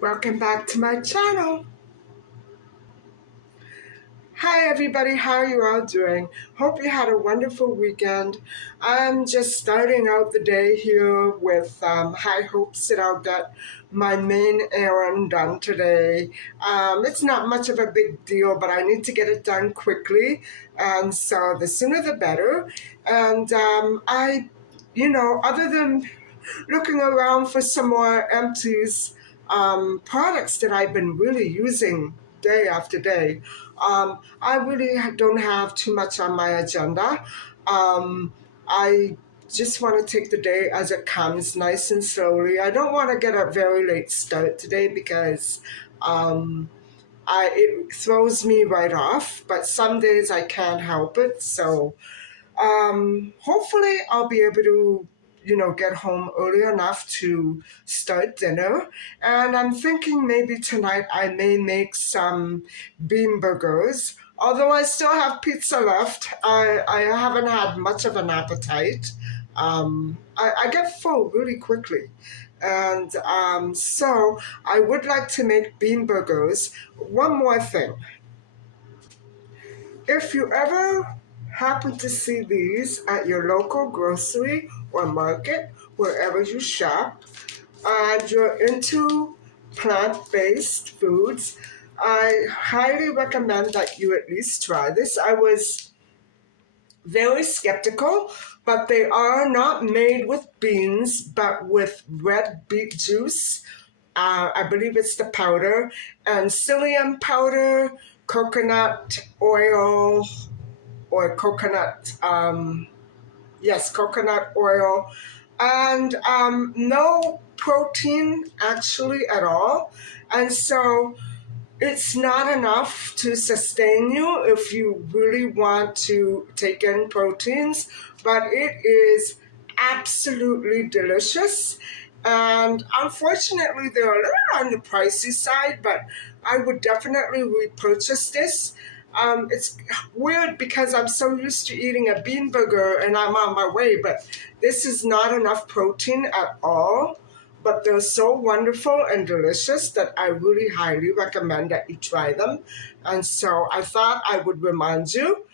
Welcome back to my channel. Hi everybody, how are you all doing? Hope you had a wonderful weekend. I'm just starting out the day here with high hopes that I'll get my main errand done today. It's not much of a big deal, but I need to get it done quickly, and so the sooner the better. And other than looking around for some more empties, products that I've been really using day after day, I really don't have too much on my agenda. I just want to take the day as it comes, nice and slowly. I don't want to get a very late start today because it throws me right off, but some days I can't help it. So hopefully I'll be able to get home early enough to start dinner. And I'm thinking maybe tonight I may make some bean burgers. Although I still have pizza left, I haven't had much of an appetite. I get full really quickly. And so I would like to make bean burgers. One more thing. If you ever happen to see these at your local grocery or market, wherever you shop, and you're into plant-based foods, I highly recommend that you at least try this. I was very skeptical, but they are not made with beans, but with red beet juice. I believe it's the powder, and psyllium powder, coconut oil, or coconut, coconut oil, and no protein actually at all. And so it's not enough to sustain you if you really want to take in proteins, but it is absolutely delicious. And unfortunately, they're a little on the pricey side, but I would definitely repurchase this. It's weird because I'm so used to eating a bean burger and I'm on my way, but this is not enough protein at all. But they're so wonderful and delicious that I really highly recommend that you try them. And so I thought I would remind you.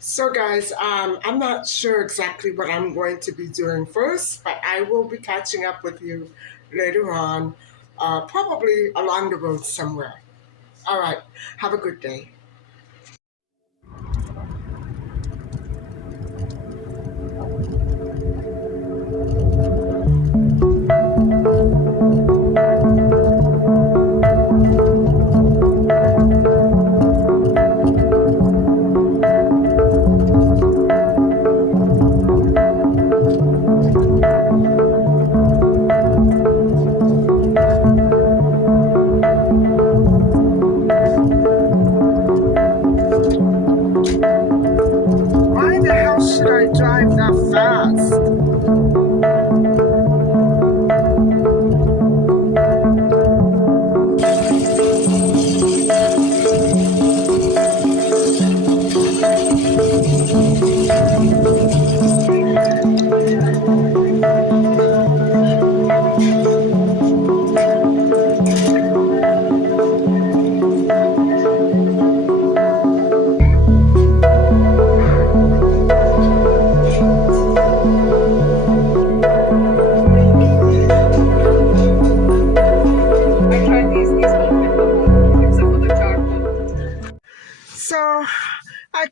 So guys, I'm not sure exactly what I'm going to be doing first, but I will be catching up with you later on, probably along the road somewhere. All right, have a good day.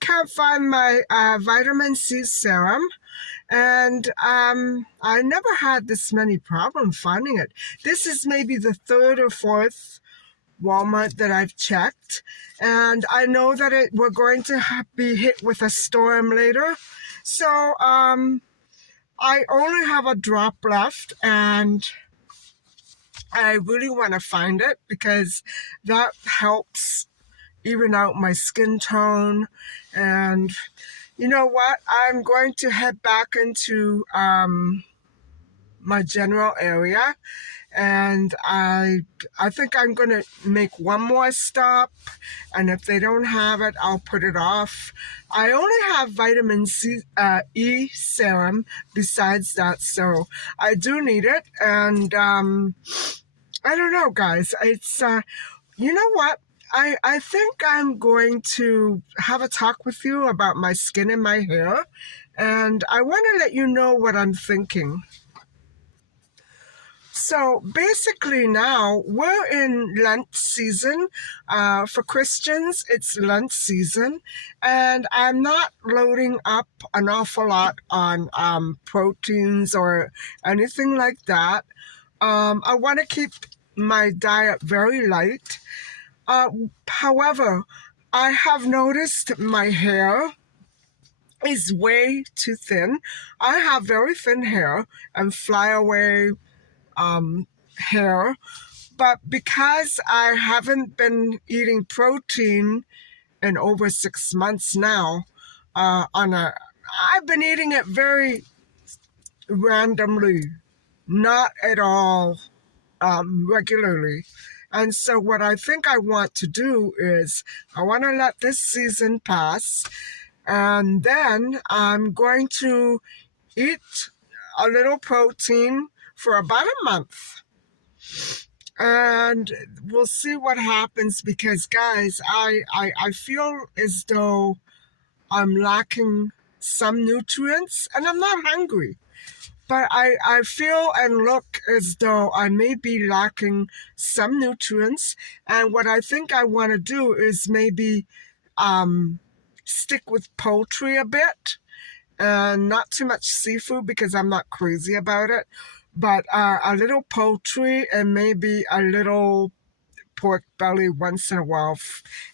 can't find my vitamin C serum. And I never had this many problems finding it. This is maybe the third or fourth Walmart that I've checked. And I know that we're going to be hit with a storm later. So I only have a drop left, and I really want to find it because that helps even out my skin tone. And you know what? I'm going to head back into my general area, and I think I'm going to make one more stop, and if they don't have it, I'll put it off. I only have vitamin E serum besides that, so I do need it. And I don't know, guys. It's you know what? I think I'm going to have a talk with you about my skin and my hair, and I want to let you know what I'm thinking. So basically now we're in Lent season. For Christians, it's Lent season, and I'm not loading up an awful lot on proteins or anything like that. I want to keep my diet very light. However, I have noticed my hair is way too thin. I have very thin hair and flyaway hair, but because I haven't been eating protein in over 6 months now, I've been eating it very randomly, not at all regularly. And so what I think I want to do is I want to let this season pass, and then I'm going to eat a little protein for about a month. And we'll see what happens, because guys, I feel as though I'm lacking some nutrients, and I'm not hungry. But I feel and look as though I may be lacking some nutrients. And what I think I want to do is maybe stick with poultry a bit, and not too much seafood because I'm not crazy about it. But a little poultry and maybe a little pork belly once in a while.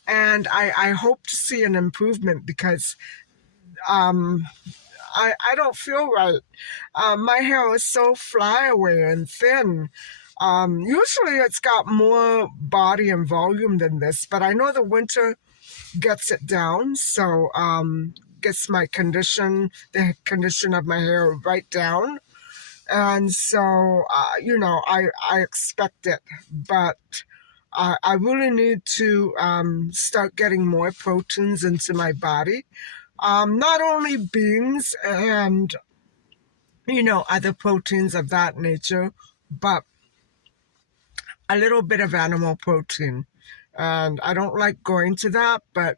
And I hope to see an improvement, because I don't feel right. My hair is so flyaway and thin. Usually it's got more body and volume than this, but I know the winter gets it down, so gets the condition of my hair right down. And so, I expect it, but I really need to start getting more proteins into my body. Not only beans and, other proteins of that nature, but a little bit of animal protein. And I don't like going to that, but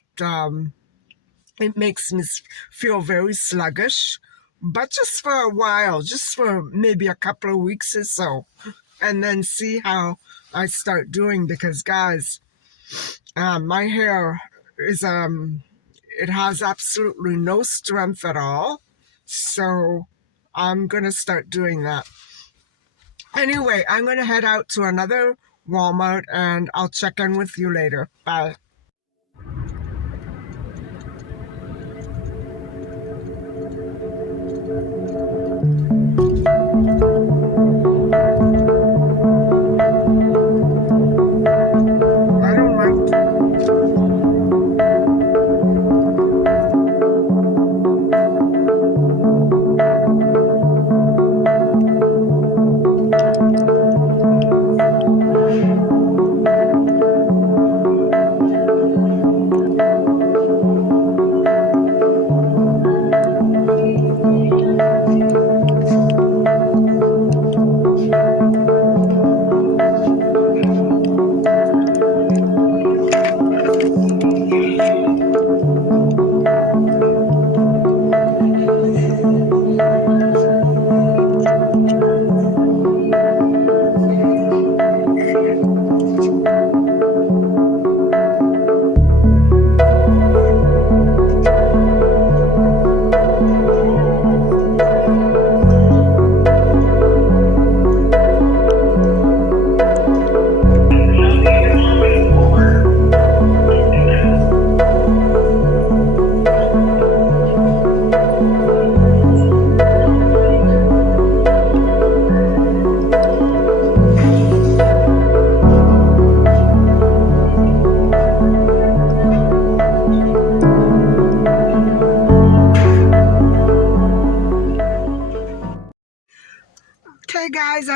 it makes me feel very sluggish. But just for a while, just for maybe a couple of weeks or so, and then see how I start doing. Because guys, my hair is it has absolutely no strength at all, so I'm gonna start doing that. Anyway, I'm gonna head out to another Walmart, and I'll check in with you later. Bye. I don't like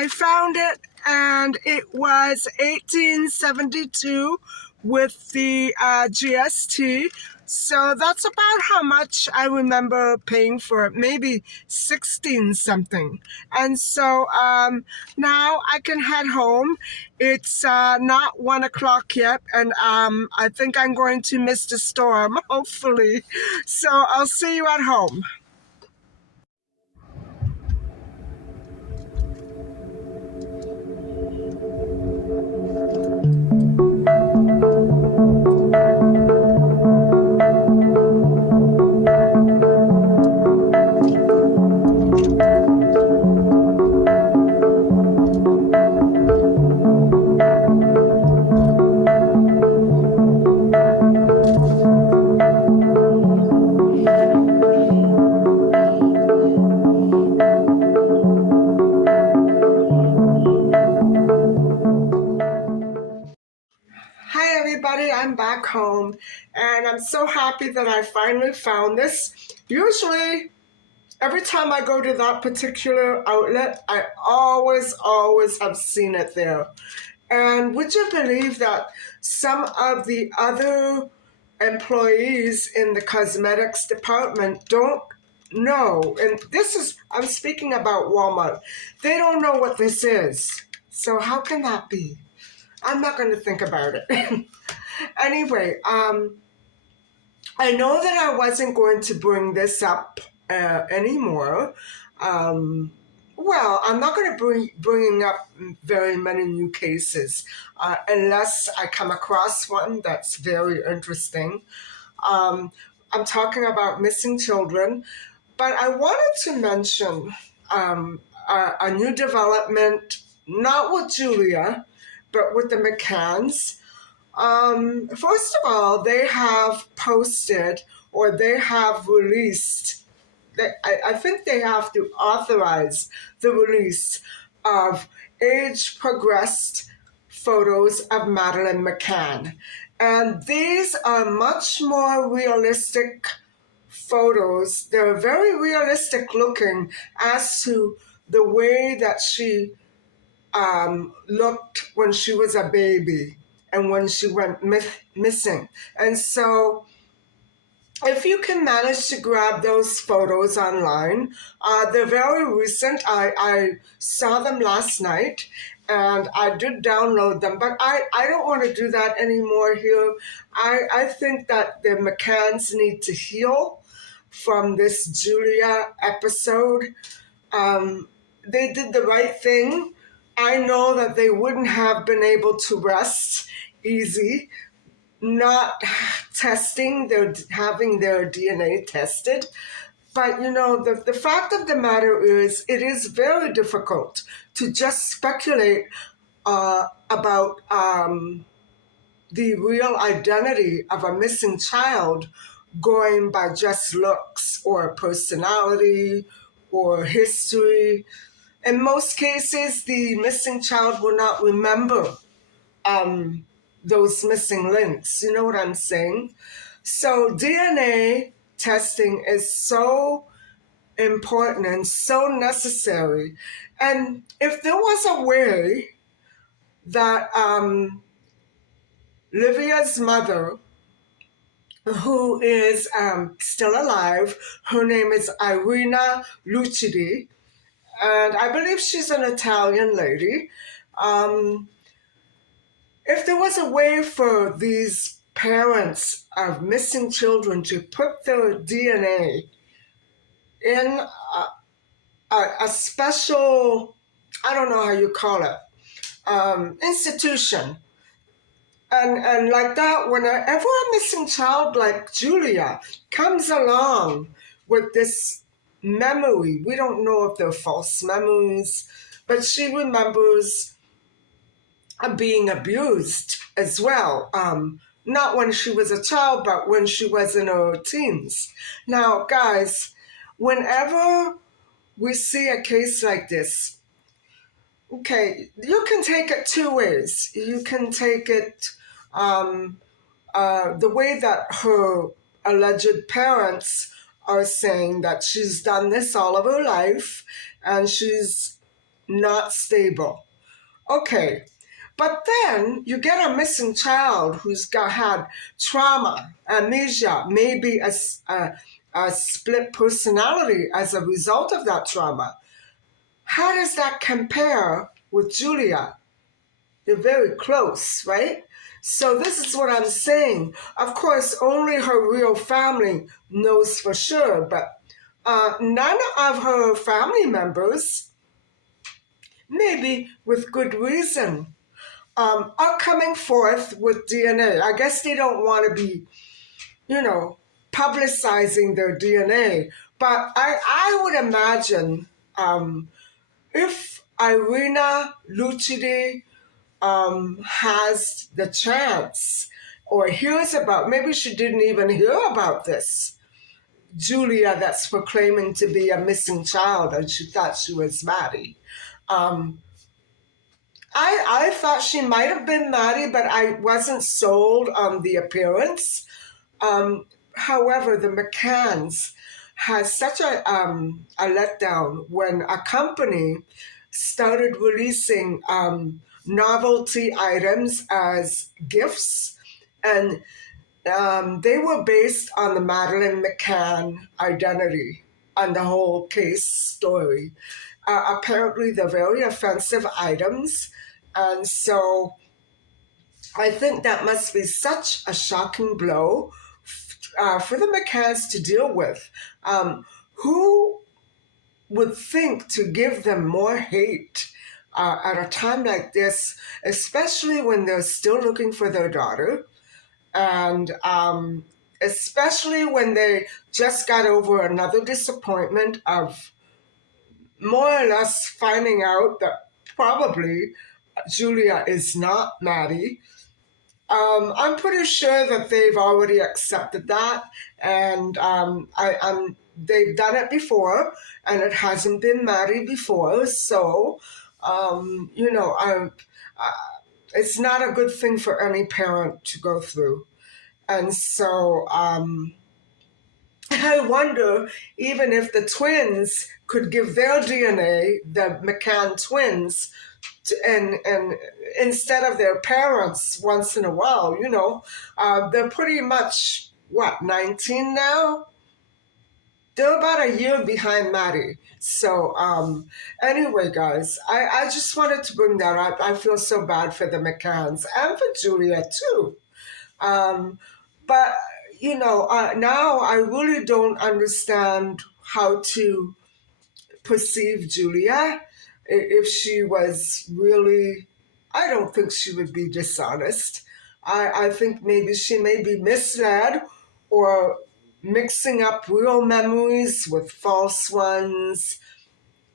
I found it, and it was 1872 with the GST. So that's about how much I remember paying for it, maybe 16 something. And so now I can head home. It's not 1 o'clock yet, and I think I'm going to miss the storm, hopefully. So I'll see you at home. Hi, everybody. I'm back home, and I'm so happy that I finally found this. Usually, every time I go to that particular outlet, I always have seen it there. And would you believe that some of the other employees in the cosmetics department don't know? And I'm speaking about Walmart. They don't know what this is. So how can that be? I'm not going to think about it. Anyway, I know that I wasn't going to bring this up anymore. Well, I'm not going to bringing up very many new cases unless I come across one that's very interesting. I'm talking about missing children, but I wanted to mention a new development, not with Julia, but with the McCanns. First of all, they have posted or they have released, I think they have to authorize the release of age progressed photos of Madeleine McCann. And these are much more realistic photos. They're very realistic looking as to the way that she looked when she was a baby and when she went missing. And so if you can manage to grab those photos online, they're very recent. I saw them last night and I did download them, but I don't want to do that anymore here. I think that the McCanns need to heal from this Julia episode. They did the right thing. I know that they wouldn't have been able to rest easy not having their DNA tested. But the fact of the matter is, it is very difficult to just speculate about the real identity of a missing child going by just looks or personality or history. In most cases, the missing child will not remember those missing links. You know what I'm saying? So DNA testing is so important and so necessary. And if there was a way that Livia's mother, who is still alive, her name is Irina Lucidi, and I believe she's an Italian lady. If there was a way for these parents of missing children to put their DNA in a special, I don't know how you call it, institution, and like that, whenever a missing child like Julia comes along with this memory, we don't know if they're false memories, but she remembers being abused as well. Not when she was a child, but when she was in her teens. Now, guys, whenever we see a case like this, okay, you can take it two ways. You can take it the way that her alleged parents are saying that she's done this all of her life and she's not stable. Okay, but then you get a missing child who's had trauma, amnesia, maybe a split personality as a result of that trauma. How does that compare with Julia? They're very close, right? So this is what I'm saying. Of course, only her real family knows for sure, but none of her family members, maybe with good reason, are coming forth with DNA. I guess they don't want to be, publicizing their DNA. But I would imagine if Irina Lucidi has the chance or hears about, maybe she didn't even hear about this, Julia that's proclaiming to be a missing child and she thought she was Maddie. I thought she might have been Maddie, but I wasn't sold on the appearance. However, the McCanns had such a letdown when a company started releasing novelty items as gifts, and they were based on the Madeleine McCann identity and the whole case story. Apparently, they're very offensive items, and so I think that must be such a shocking blow for the McCanns to deal with. Who would think to give them more hate at a time like this, especially when they're still looking for their daughter, and especially when they just got over another disappointment of more or less finding out that probably Julia is not Maddie. I'm pretty sure that they've already accepted that, and they've done it before, and it hasn't been Maddie before. So, it's not a good thing for any parent to go through, and so I wonder even if the twins could give their DNA, the McCann twins, and instead of their parents once in a while, they're pretty much, 19 now? They're about a year behind Maddie. So anyway, guys, I just wanted to bring that up. I feel so bad for the McCanns and for Julia too. But, now I really don't understand how to perceive Julia. If she was really, I don't think she would be dishonest. I think maybe she may be misled or mixing up real memories with false ones.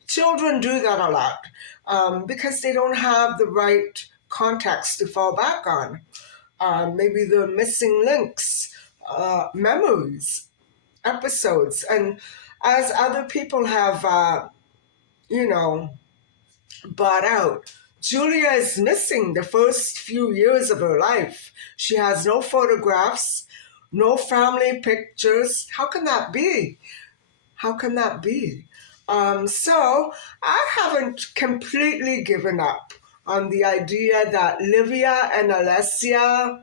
Children do that a lot because they don't have the right context to fall back on. Maybe the missing links, memories, episodes. And as other people have, bought out, Julia is missing the first few years of her life. She has no photographs, no family pictures. How can that be? How can that be? So I haven't completely given up on the idea that Livia and Alessia,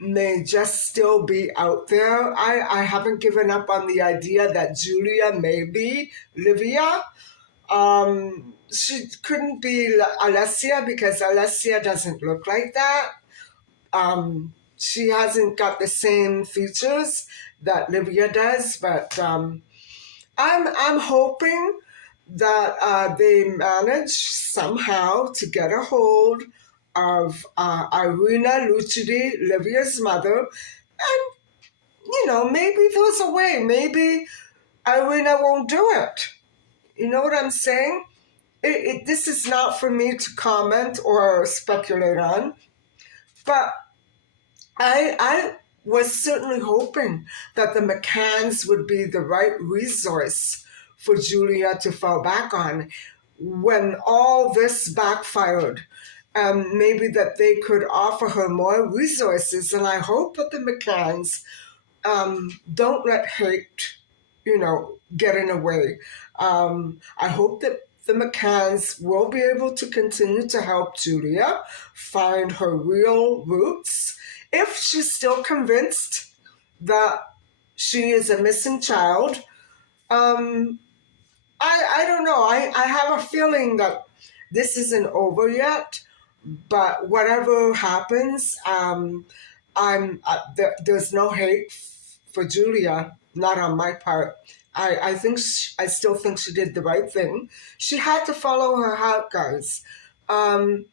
may just still be out there. I haven't given up on the idea that Julia may be Livia. She couldn't be Alessia because Alessia doesn't look like that. She hasn't got the same features that Livia does, but I'm hoping that they manage somehow to get a hold of Irina Lucidi, Livia's mother, and maybe there's a way. Maybe Irina won't do it. You know what I'm saying? This is not for me to comment or speculate on, but I was certainly hoping that the McCanns would be the right resource for Julia to fall back on when all this backfired. Maybe that they could offer her more resources, and I hope that the McCanns don't let hate get in the way. I hope that the McCanns will be able to continue to help Julia find her real roots if she's still convinced that she is a missing child. Um, I don't know. I have a feeling that this isn't over yet, but whatever happens, there's no hate for Julia, not on my part. I think I still think she did the right thing. She had to follow her heart, guys. Um,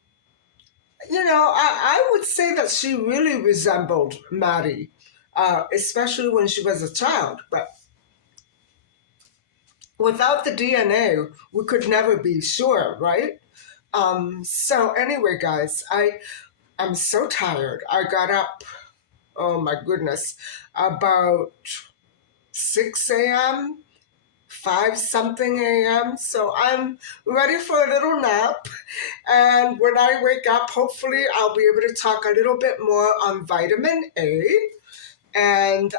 I would say that she really resembled Maddie, especially when she was a child. But without the DNA, we could never be sure, right? So anyway, guys, I'm so tired. I got up, oh my goodness, about 6 a.m., 5 something a.m. So I'm ready for a little nap. And when I wake up, hopefully I'll be able to talk a little bit more on vitamin A and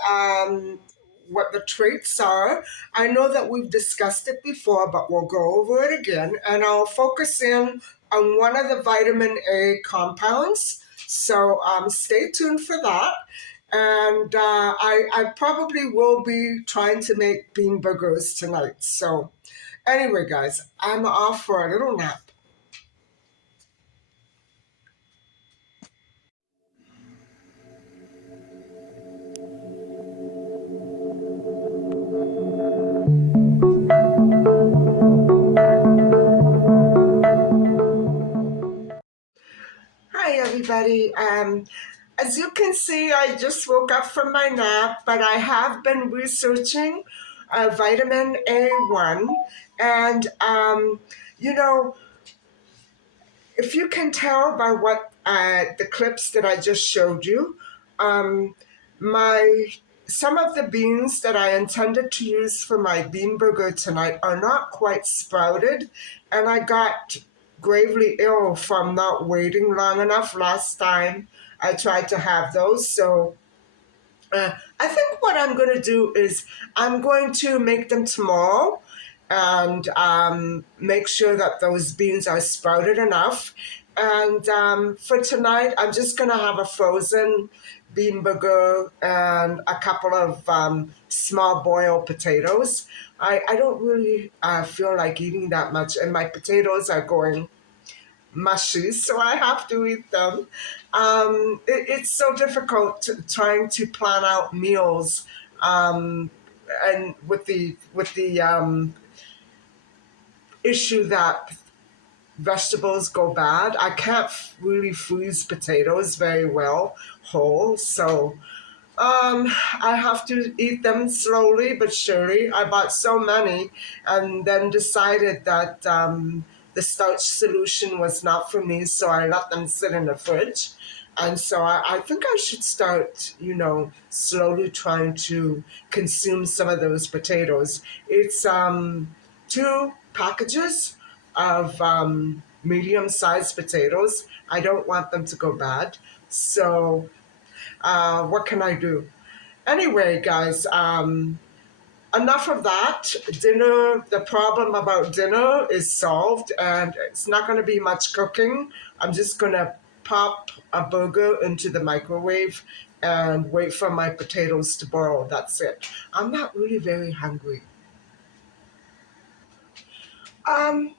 what the traits are. I know that we've discussed it before, but we'll go over it again. And I'll focus in on one of the vitamin A compounds. So stay tuned for that. And I probably will be trying to make bean burgers tonight. So anyway, guys, I'm off for a little nap. Hi, everybody. As you can see, I just woke up from my nap, but I have been researching vitamin A1. And, you know, if you can tell by what the clips that I just showed you, um, my some of the beans that I intended to use for my bean burger tonight are not quite sprouted, and I got gravely ill from not waiting long enough last time I tried to have those. So I think what I'm going to do is I'm going to make them tomorrow and make sure that those beans are sprouted enough. And for tonight, I'm just going to have a frozen bean burger and a couple of small boiled potatoes. I don't really feel like eating that much, and my potatoes are going mushy, so I have to eat them. It's so difficult trying to plan out meals, and with the issue that vegetables go bad. I can't really freeze potatoes very well whole, so I have to eat them slowly but surely. I bought so many and then decided that the starch solution was not for me, so I let them sit in the fridge. And so I think I should start, slowly trying to consume some of those potatoes. It's 2 packages of medium-sized potatoes. I don't want them to go bad. So what can I do? Anyway, guys, enough of that. Dinner, the problem about dinner is solved, and it's not going to be much cooking. I'm just going to pop a burger into the microwave and wait for my potatoes to boil. That's it. I'm not really very hungry. Um,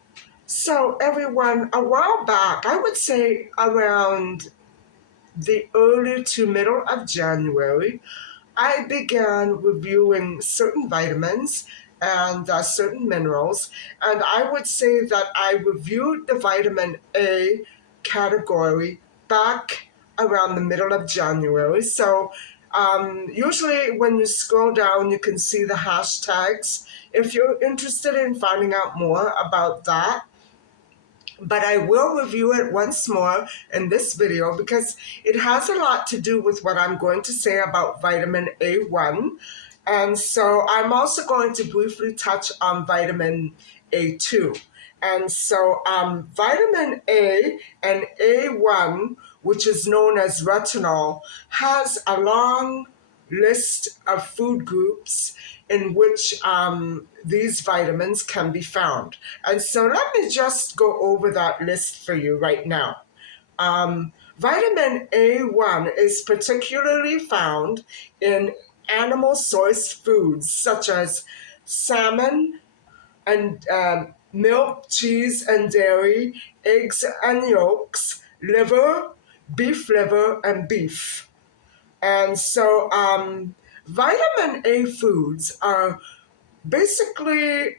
so everyone, a while back, I would say around the early to middle of January, I began reviewing certain vitamins and certain minerals, and I would say that I reviewed the vitamin A category back around the middle of January. So usually when you scroll down, you can see the hashtags. If you're interested in finding out more about that, but I will review it once more in this video because it has a lot to do with what I'm going to say about vitamin A1. And so I'm also going to briefly touch on vitamin A2. And so vitamin A and A1, which is known as retinol, has a long list of food groups in which these vitamins can be found. And so let me just go over that list for you right now. Vitamin A1 is particularly found in animal source foods such as salmon and milk, cheese and dairy, eggs and yolks, liver, and beef. And so vitamin A foods are basically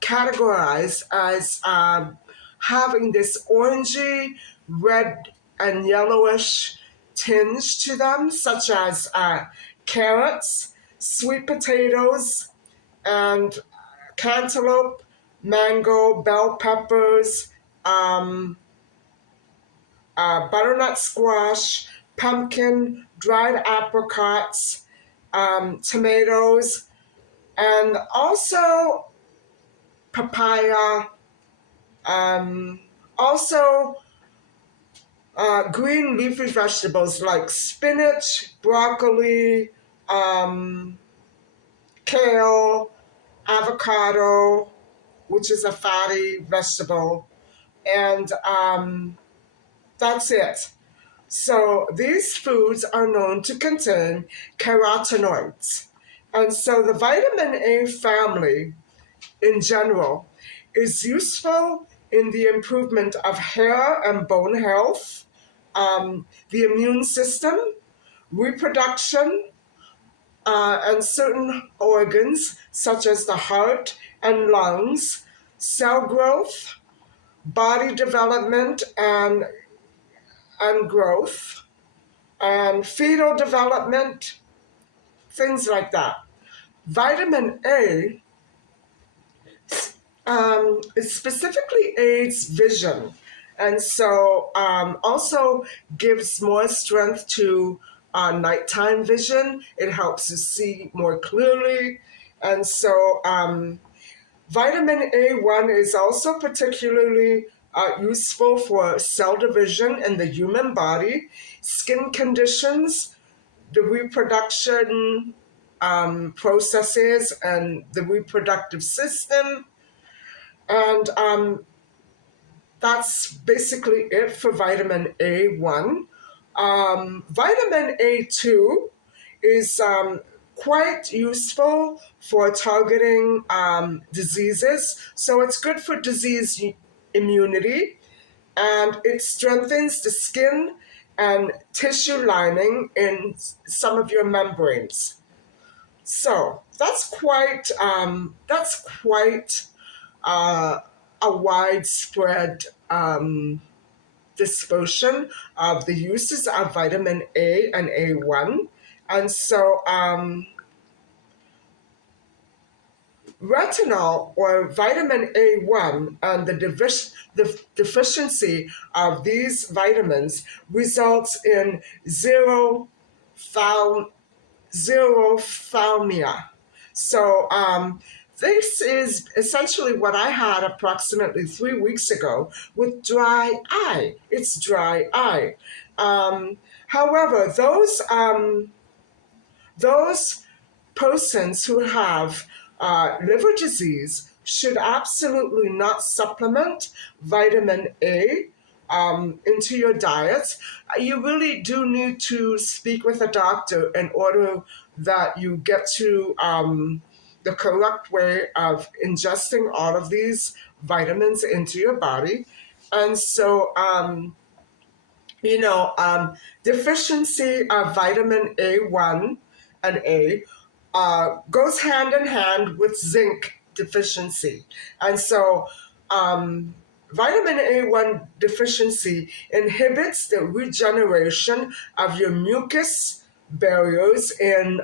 categorized as having this orangey, red, and yellowish tinge to them, such as carrots, sweet potatoes, and cantaloupe, mango, bell peppers, butternut squash, pumpkin, dried apricots, tomatoes, and also papaya, also green leafy vegetables like spinach, broccoli, kale, avocado, which is a fatty vegetable, and that's it. So these foods are known to contain carotenoids. And so the vitamin A family in general is useful in the improvement of hair and bone health, the immune system, reproduction, and certain organs such as the heart and lungs, cell growth, body development and growth, and fetal development, things like that. Vitamin A it specifically aids vision, and so also gives more strength to nighttime vision. It helps you see more clearly, and so vitamin A1 is also particularly useful for cell division in the human body, skin conditions, the reproduction processes, and the reproductive system. And that's basically it for vitamin A1. Vitamin A2 is quite useful for targeting diseases. So it's good for disease immunity, and it strengthens the skin and tissue lining in some of your membranes. So that's quite a widespread dispersion of the uses of vitamin A and A1. And so retinol or vitamin A1 and the deficiency of these vitamins results in xerophthalmia. So this is essentially what I had approximately 3 weeks ago with dry eye. It's dry eye. However, those persons who have liver disease should absolutely not supplement vitamin A into your diet. You really do need to speak with a doctor in order that you get to the correct way of ingesting all of these vitamins into your body. And so, deficiency of vitamin A1 and A goes hand in hand with zinc deficiency. And so vitamin A1 deficiency inhibits the regeneration of your mucus barriers in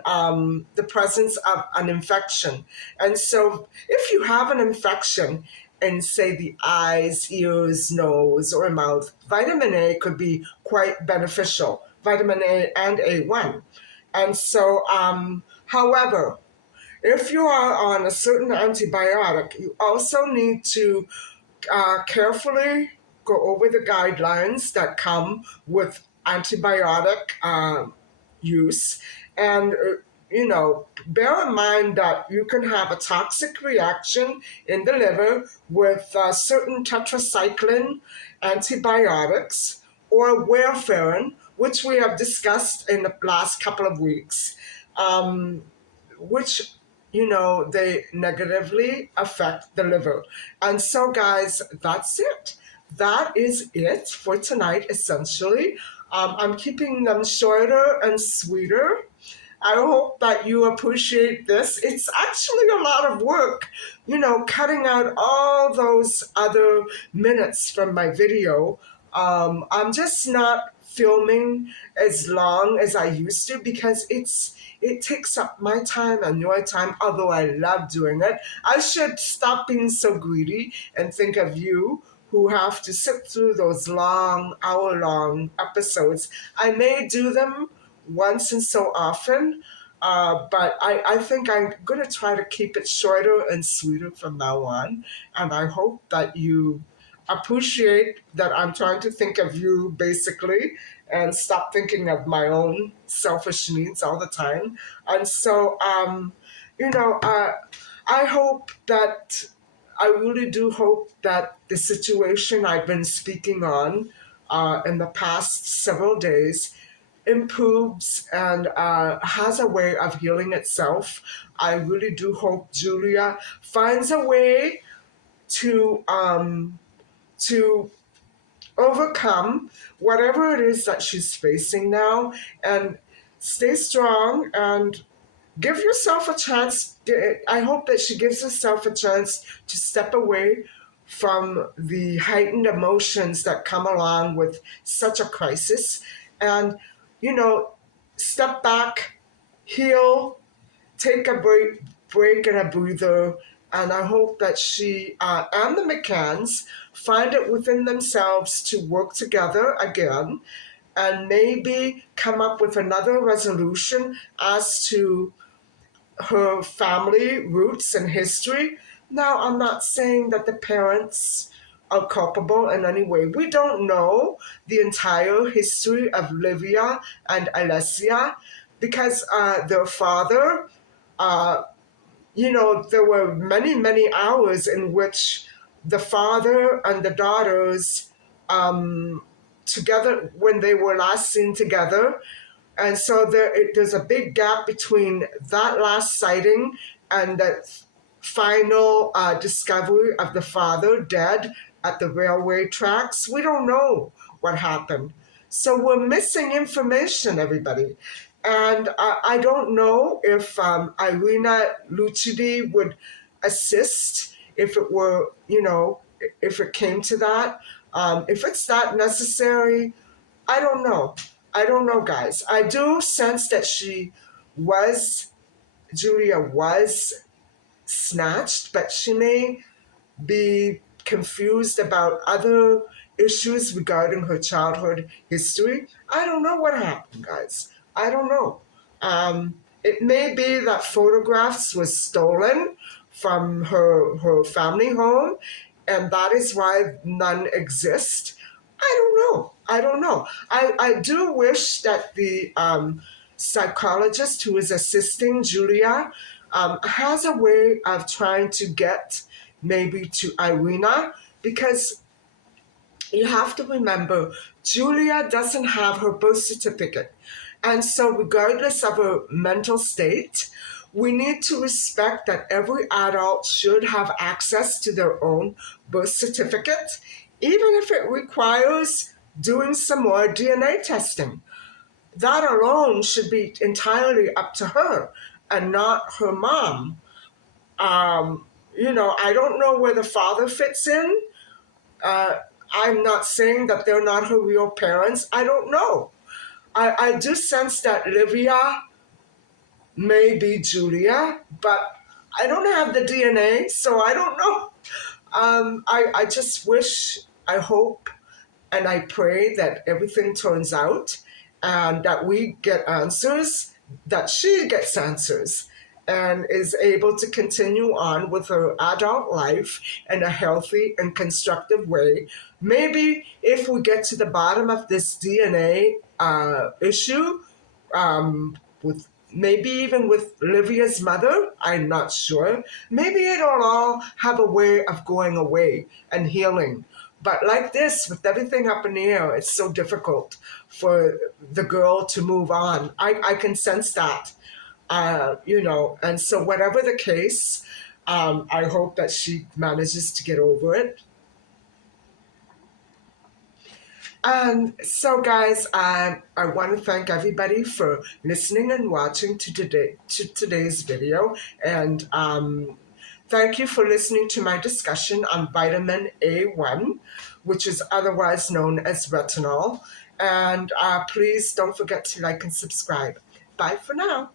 the presence of an infection. And so if you have an infection in, say, the eyes, ears, nose, or mouth, vitamin A could be quite beneficial, vitamin A and A1. And so, however, if you are on a certain antibiotic, you also need to carefully go over the guidelines that come with antibiotic use. And, bear in mind that you can have a toxic reaction in the liver with certain tetracycline antibiotics or warfarin, which we have discussed in the last couple of weeks, which they negatively affect the liver. And so, guys, that's it. That is it for tonight, essentially. I'm keeping them shorter and sweeter. I hope that you appreciate this. It's actually a lot of work, cutting out all those other minutes from my video. I'm just not filming as long as I used to because it takes up my time and your time, although I love doing it. I should stop being so greedy and think of you who have to sit through those long, hour-long episodes. I may do them once and so often, but I think I'm going to try to keep it shorter and sweeter from now on. And I hope that you appreciate that I'm trying to think of you, basically, and stop thinking of my own selfish needs all the time. And so, I hope that, I really do hope that the situation I've been speaking on in the past several days improves and has a way of healing itself. I really do hope Julia finds a way to overcome whatever it is that she's facing now, and stay strong and give yourself a chance. I hope that she gives herself a chance to step away from the heightened emotions that come along with such a crisis and, step back, heal, take a break and a breather. And I hope that she and the McCanns find it within themselves to work together again and maybe come up with another resolution as to her family roots and history. Now, I'm not saying that the parents are culpable in any way. We don't know the entire history of Livia and Alessia because their father, there were many, many hours in which the father and the daughters together, when they were last seen together, and so there's a big gap between that last sighting and the final discovery of the father dead at the railway tracks. We don't know what happened. So we're missing information, everybody. And I don't know if Irina Lucidi would assist if it were, if it came to that. If it's not necessary, I don't know. I don't know, guys. I do sense that Julia was snatched, but she may be confused about other issues regarding her childhood history. I don't know what happened, guys. I don't know. It may be that photographs were stolen from her family home, and that is why none exist. I don't know. I don't know. I do wish that the psychologist who is assisting Julia has a way of trying to get maybe to Irina, because you have to remember Julia doesn't have her birth certificate. And so regardless of her mental state, we need to respect that every adult should have access to their own birth certificate, even if it requires doing some more DNA testing. That alone should be entirely up to her and not her mom. I don't know where the father fits in. I'm not saying that they're not her real parents. I don't know. I do sense that Livia may be Julia, but I don't have the DNA, so I don't know. I just wish, I hope, and I pray that everything turns out and that we get answers, that she gets answers and is able to continue on with her adult life in a healthy and constructive way. Maybe if we get to the bottom of this DNA issue, with maybe even with Livia's mother, I'm not sure. Maybe it'll all have a way of going away and healing. But like this, with everything up in the air, it's so difficult for the girl to move on. I can sense that, and so whatever the case, I hope that she manages to get over it. And so, guys, I want to thank everybody for listening and watching to today's video. And thank you for listening to my discussion on vitamin A1, which is otherwise known as retinol. And please don't forget to like and subscribe. Bye for now.